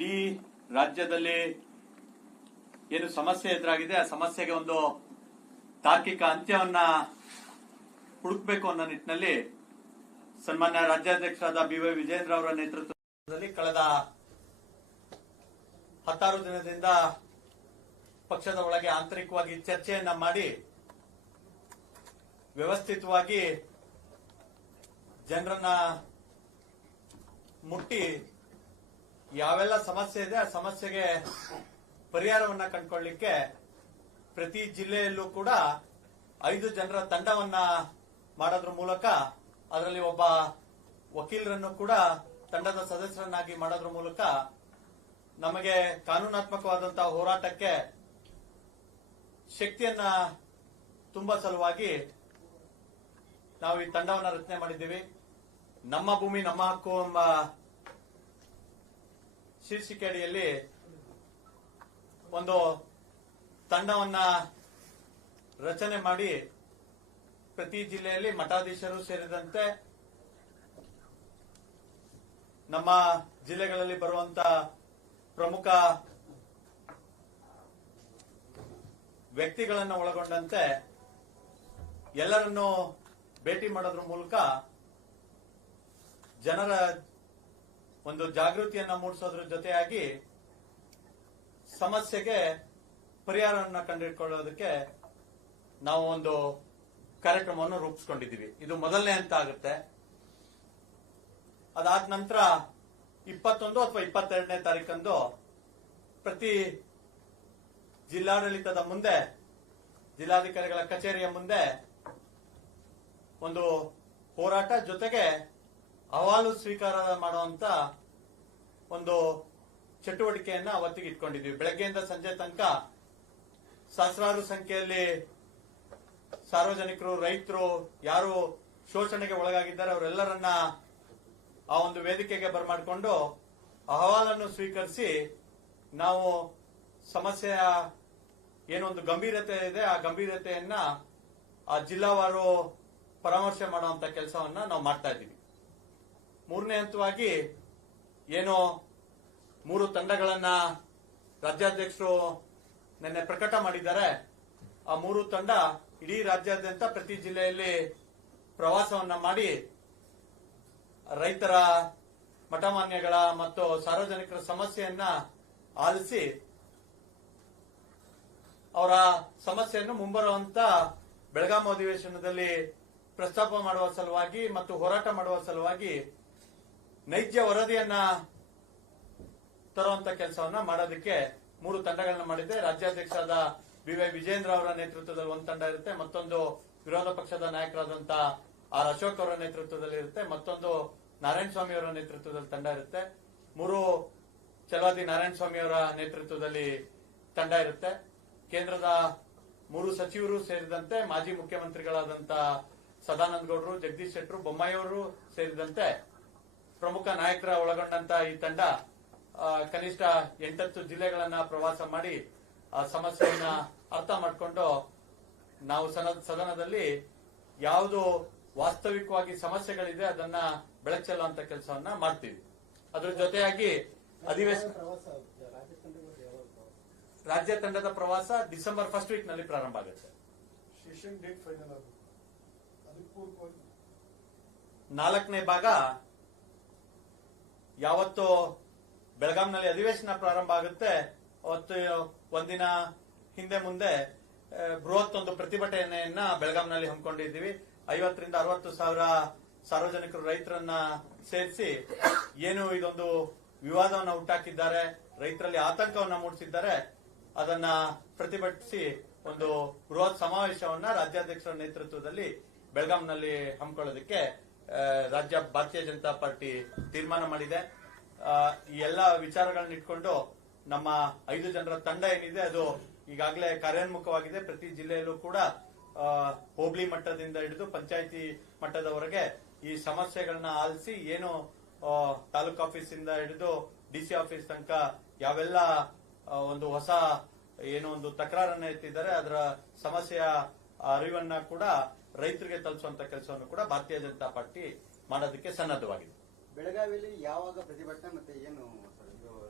ಇಡೀ ರಾಜ್ಯದಲ್ಲಿ ಏನು ಸಮಸ್ಯೆ ಎದುರಾಗಿದೆ, ಆ ಸಮಸ್ಯೆಗೆ ಒಂದು ತಾರ್ಕಿಕ ಅಂತ್ಯವನ್ನ ಹುಡುಕ್ಬೇಕು ಅನ್ನೋ ನಿಟ್ಟಿನಲ್ಲಿ ಸನ್ಮಾನ್ಯ ರಾಜ್ಯಾಧ್ಯಕ್ಷರಾದ ಬಿ ವೈ ವಿಜೇಂದ್ರ ಅವರ ನೇತೃತ್ವದಲ್ಲಿ ಕಳೆದ ಹತ್ತಾರು ದಿನದಿಂದ ಪಕ್ಷದ ಒಳಗೆ ಆಂತರಿಕವಾಗಿ ಚರ್ಚೆಯನ್ನ ಮಾಡಿ ವ್ಯವಸ್ಥಿತವಾಗಿ ಜನರನ್ನ ಮುಟ್ಟಿ ಯಾವೆಲ್ಲ ಸಮಸ್ಯೆ ಇದೆ, ಆ ಸಮಸ್ಯೆಗೆ ಪರಿಹಾರವನ್ನ ಕಂಡುಕೊಳ್ಳಿಕ್ಕೆ ಪ್ರತಿ ಜಿಲ್ಲೆಯಲ್ಲೂ ಕೂಡ ಐದು ಜನರ ತಂಡವನ್ನ ಮಾಡೋದ್ರ ಮೂಲಕ ಅದರಲ್ಲಿ ಒಬ್ಬ ವಕೀಲರನ್ನು ಕೂಡ ತಂಡದ ಸದಸ್ಯರನ್ನಾಗಿ ಮಾಡೋದ್ರ ಮೂಲಕ ನಮಗೆ ಕಾನೂನಾತ್ಮಕವಾದಂತಹ ಹೋರಾಟಕ್ಕೆ ಶಕ್ತಿಯನ್ನ ತುಂಬಾ ಸಲುವಾಗಿ ನಾವು ಈ ತಂಡವನ್ನ ರಚನೆ ಮಾಡಿದ್ದೀವಿ. ನಮ್ಮ ಭೂಮಿ, ನಮ್ಮ ಹಕ್ಕು ಎಂಬ ಶೀರ್ಷಿಕೆ ಅಡಿಯಲ್ಲಿ ಒಂದು ತಂಡವನ್ನ ರಚನೆ ಮಾಡಿ ಪ್ರತಿ ಜಿಲ್ಲೆಯಲ್ಲಿ ಮಠಾಧೀಶರು ಸೇರಿದಂತೆ ನಮ್ಮ ಜಿಲ್ಲೆಗಳಲ್ಲಿ ಬರುವಂತ ಪ್ರಮುಖ ವ್ಯಕ್ತಿಗಳನ್ನು ಒಳಗೊಂಡಂತೆ ಎಲ್ಲರನ್ನು ಭೇಟಿ ಮಾಡೋದ್ರ ಮೂಲಕ ಜನರ ಒಂದು ಜಾಗೃತಿಯನ್ನ ಮೂಡಿಸೋದ್ರ ಜೊತೆಯಾಗಿ ಸಮಸ್ಯೆಗೆ ಪರಿಹಾರವನ್ನ ಕಂಡುಹಿಡ್ಕೊಳ್ಳೋದಕ್ಕೆ ನಾವು ಒಂದು ಕಾರ್ಯಕ್ರಮವನ್ನು ರೂಪಿಸ್ಕೊಂಡಿದ್ದೀವಿ. ಇದು ಮೊದಲನೇ ಅಂತ ಆಗುತ್ತೆ. ಅದಾದ ನಂತರ ಇಪ್ಪತ್ತೊಂದು ಅಥವಾ ಇಪ್ಪತ್ತೆರಡನೇ ತಾರೀಕಂದು ಪ್ರತಿ ಜಿಲ್ಲಾಡಳಿತದ ಮುಂದೆ, ಜಿಲ್ಲಾಧಿಕಾರಿಗಳ ಕಚೇರಿಯ ಮುಂದೆ ಒಂದು ಹೋರಾಟ ಜೊತೆಗೆ ಅಹವಾಲು ಸ್ವೀಕಾರ ಮಾಡುವಂತ ಒಂದು ಚಟುವಟಿಕೆಯನ್ನ ಅವತ್ತಿಗೆ ಇಟ್ಕೊಂಡಿದ್ವಿ. ಬೆಳಗ್ಗೆಯಿಂದ ಸಂಜೆ ತನಕ ಸಹಸ್ರಾರು ಸಂಖ್ಯೆಯಲ್ಲಿ ಸಾರ್ವಜನಿಕರು, ರೈತರು, ಯಾರು ಶೋಷಣೆಗೆ ಒಳಗಾಗಿದ್ದಾರೆ, ಅವರೆಲ್ಲರನ್ನ ಆ ಒಂದು ವೇದಿಕೆಗೆ ಬರಮಾಡಿಕೊಂಡು ಅಹವಾಲನ್ನು ಸ್ವೀಕರಿಸಿ ನಾವು ಸಮಸ್ಯೆಯ ಏನೊಂದು ಗಂಭೀರತೆ ಇದೆ, ಆ ಗಂಭೀರತೆಯನ್ನ ಆ ಜಿಲ್ಲಾವಾರು ಪರಾಮರ್ಶೆ ಮಾಡುವಂತ ಕೆಲಸವನ್ನ ನಾವು ಮಾಡ್ತಾ ಇದ್ದೀವಿ. ಮೂರನೇ ಹಂತವಾಗಿ ಏನು ಮೂರು ತಂಡಗಳನ್ನ ರಾಜ್ಯಾಧ್ಯಕ್ಷರು ನಿನ್ನೆ ಪ್ರಕಟ ಮಾಡಿದ್ದಾರೆ. ಆ ಮೂರು ತಂಡ ಇಡೀ ರಾಜ್ಯಾದ್ಯಂತ ಪ್ರತಿ ಜಿಲ್ಲೆಯಲ್ಲಿ ಪ್ರವಾಸವನ್ನ ಮಾಡಿ ರೈತರ ಮಠಮಾನ್ಯಗಳ ಮತ್ತು ಸಾರ್ವಜನಿಕರ ಸಮಸ್ಯೆಯನ್ನ ಆಲಿಸಿ ಅವರ ಸಮಸ್ಯೆಯನ್ನು ಮುಂಬರುವಂತ ಬೆಳಗಾಂ ಅಧಿವೇಶನದಲ್ಲಿ ಪ್ರಸ್ತಾಪ ಮಾಡುವ ಸಲುವಾಗಿ ಮತ್ತು ಹೋರಾಟ ಮಾಡುವ ಸಲುವಾಗಿ ನೈಜ ವರದಿಯನ್ನ ತರುವಂತ ಕೆಲಸವನ್ನ ಮಾಡೋದಕ್ಕೆ ಮೂರು ತಂಡಗಳನ್ನ ಮಾಡಿದ್ದೆ. ರಾಜ್ಯಾಧ್ಯಕ್ಷರಾದ ಬಿ ವೈ ವಿಜೇಂದ್ರ ಅವರ ನೇತೃತ್ವದಲ್ಲಿ ಒಂದು ತಂಡ ಇರುತ್ತೆ, ಮತ್ತೊಂದು ವಿರೋಧ ಪಕ್ಷದ ನಾಯಕರಾದಂತ ಆರ್. ಅಶೋಕ್ ಅವರ ನೇತೃತ್ವದಲ್ಲಿ ಇರುತ್ತೆ, ಮತ್ತೊಂದು ನಾರಾಯಣ ಸ್ವಾಮಿ ಅವರ ನೇತೃತ್ವದಲ್ಲಿ ತಂಡ ಇರುತ್ತೆ. ಮೂರು ಚಲವಾದಿ ನಾರಾಯಣ ಸ್ವಾಮಿ ಅವರ ನೇತೃತ್ವದಲ್ಲಿ ತಂಡ ಇರುತ್ತೆ. ಕೇಂದ್ರದ ಮೂರು ಸಚಿವರು ಸೇರಿದಂತೆ ಮಾಜಿ ಮುಖ್ಯಮಂತ್ರಿಗಳಾದಂತ ಸದಾನಂದ ಗೌಡರು, ಜಗದೀಶ್ ಶೆಟ್ಟರು, ಬೊಮ್ಮಾಯಿ ಅವರು ಸೇರಿದಂತೆ ಪ್ರಮುಖ ನಾಯಕರ ಒಳಗೊಂಡಂತ ಈ ತಂಡ ಕನಿಷ್ಠ ಎಂಟತ್ತು ಜಿಲ್ಲೆಗಳನ್ನ ಪ್ರವಾಸ ಮಾಡಿ ಆ ಸಮಸ್ಯೆಯನ್ನ ಅರ್ಥ ಮಾಡಿಕೊಂಡು ನಾವು ಸದನದಲ್ಲಿ ಯಾವುದು ವಾಸ್ತವಿಕವಾಗಿ ಸಮಸ್ಯೆಗಳಿದೆ ಅದನ್ನ ಬೆಳಚೆಲ್ಲುವಂತ ಕೆಲಸವನ್ನ ಮಾಡ್ತೀವಿ. ಅದ್ರ ಜೊತೆಯಾಗಿ ಅಧಿವೇಶನ ಪ್ರವಾಸ ರಾಜ್ಯ ತಂಡದ ಪ್ರವಾಸ ಡಿಸೆಂಬರ್ ಫಸ್ಟ್ ವೀಕ್ನಲ್ಲಿ ಪ್ರಾರಂಭ ಆಗುತ್ತೆ. ನಾಲ್ಕನೇ ಭಾಗ ಯಾವತ್ತು ಬೆಳಗಾಂನಲ್ಲಿ ಅಧಿವೇಶನ ಪ್ರಾರಂಭ ಆಗುತ್ತೆ, ಅವತ್ತು ಒಂದಿನ ಹಿಂದೆ ಮುಂದೆ ಬೃಹತ್ ಒಂದು ಪ್ರತಿಭಟನೆಯನ್ನ ಬೆಳಗಾಂನಲ್ಲಿ ಹಮ್ಮಿಕೊಂಡಿದ್ದೀವಿ. ಐವತ್ತರಿಂದ ಅರವತ್ತು ಸಾವಿರ ಸಾರ್ವಜನಿಕರು ರೈತರನ್ನ ಸೇರಿಸಿ ಏನು ಇದೊಂದು ವಿವಾದವನ್ನು ಹುಟ್ಟಾಕಿದ್ದಾರೆ, ರೈತರಲ್ಲಿ ಆತಂಕವನ್ನ ಮೂಡಿಸಿದ್ದಾರೆ, ಅದನ್ನ ಪ್ರತಿಭಟಿಸಿ ಒಂದು ಬೃಹತ್ ಸಮಾವೇಶವನ್ನ ರಾಜ್ಯಾಧ್ಯಕ್ಷರ ನೇತೃತ್ವದಲ್ಲಿ ಬೆಳಗಾಂನಲ್ಲಿ ಹಮ್ಮಿಕೊಳ್ಳೋದಕ್ಕೆ ರಾಜ್ಯ ಭಾರತೀಯ ಜನತಾ ಪಾರ್ಟಿ ತೀರ್ಮಾನ ಮಾಡಿದೆ. ಈ ಎಲ್ಲ ವಿಚಾರಗಳನ್ನ ಇಟ್ಕೊಂಡು ನಮ್ಮ ಐದು ಜನರ ತಂಡ ಏನಿದೆ, ಅದು ಈಗಾಗಲೇ ಕಾರ್ಯೋನ್ಮುಖವಾಗಿದೆ. ಪ್ರತಿ ಜಿಲ್ಲೆಯಲ್ಲೂ ಕೂಡ ಹೋಬಳಿ ಮಟ್ಟದಿಂದ ಹಿಡಿದು ಪಂಚಾಯಿತಿ ಮಟ್ಟದವರೆಗೆ ಈ ಸಮಸ್ಯೆಗಳನ್ನ ಆಲಿಸಿ ಏನು ತಾಲೂಕ್ ತಾಲೂಕು ಆಫೀಸಿಂದ ಹಿಡಿದು ಡಿಸಿ ಆಫೀಸ್ ತನಕ ಯಾವೆಲ್ಲ ಒಂದು ಹೊಸ ಏನು ಒಂದು ತಕರಾರನ್ನ ಎತ್ತಿದ್ದಾರೆ, ಅದರ ಸಮಸ್ಯೆಯ ಅರಿವನ್ನ ಕೂಡ ರೈತರಿಗೆ ತಲುಪಿಸುವಂತ ಕೆಲಸವನ್ನು ಕೂಡ ಭಾರತೀಯ ಜನತಾ ಪಾರ್ಟಿ ಮಾಡೋದಕ್ಕೆ ಸನ್ನದ್ಧವಾಗಿದೆ. ಬೆಳಗಾವಿಯಲ್ಲಿ ಯಾವಾಗ ಪ್ರತಿಭಟನೆ ಮತ್ತೆ ಏನು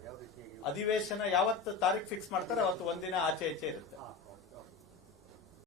ಯಾವ ರೀತಿ ಅಧಿವೇಶನ ಯಾವತ್ತು ತಾರೀಖ್ ಫಿಕ್ಸ್ ಮಾಡ್ತಾರೆ, ಅವತ್ತು ಒಂದಿನ ಆಚೆ ಈಚೆ ಇರುತ್ತೆ.